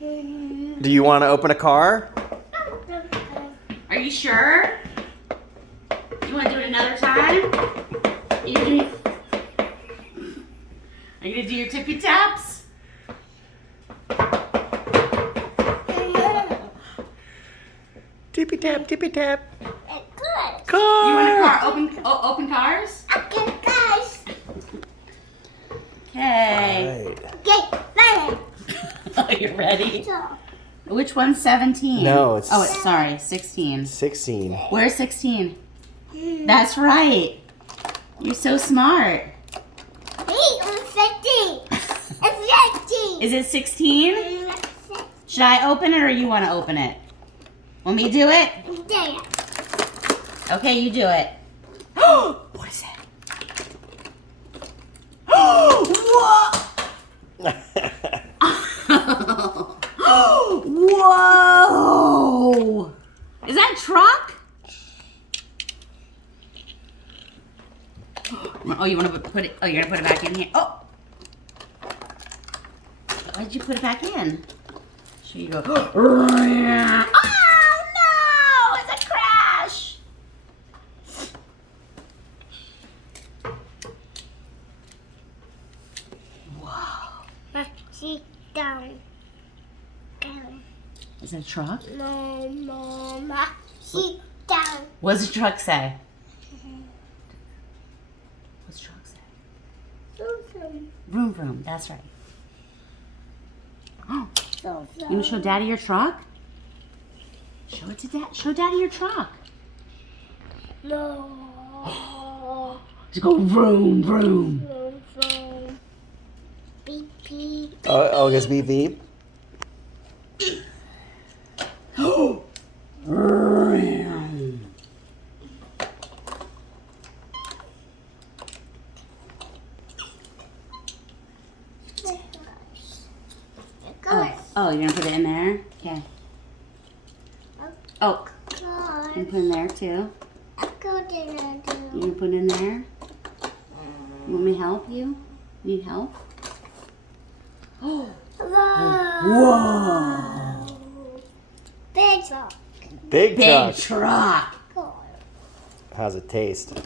Do you want to open a car? Are you sure? You want to do it another time? Are you gonna do your tippy taps? Tippy tap, tippy tap. You want a car? Open cars? Okay. Right. Are you ready? Which one's 17? No, it's... Oh, sorry, 16. 16. Where's 16? That's right. You're so smart. Is it 16? Should I open it or you want to open it? Want me to do it? Okay, you do it. What is it? Whoa! Is that a truck? Oh, you want to put it? Oh, you're gonna put it back in here. Oh, why did you put it back in? Here you go. Oh no! It's a crash. Whoa! Sit down. Is that a truck? No, Mama. Sit down. What does the truck say? What's the truck say? Vroom vroom. That's right. Oh, you want to show Daddy your truck? Show it to Dad. Show Daddy your truck. No. Just go vroom vroom. Beep beep. Oh, I guess beep beep. Oh, you're gonna put it in there? Okay. Oh, you put it in there too. You gonna put it in there? You want me to help you? Need help? Oh. Whoa! Big truck. Big truck. Big truck. How's it taste?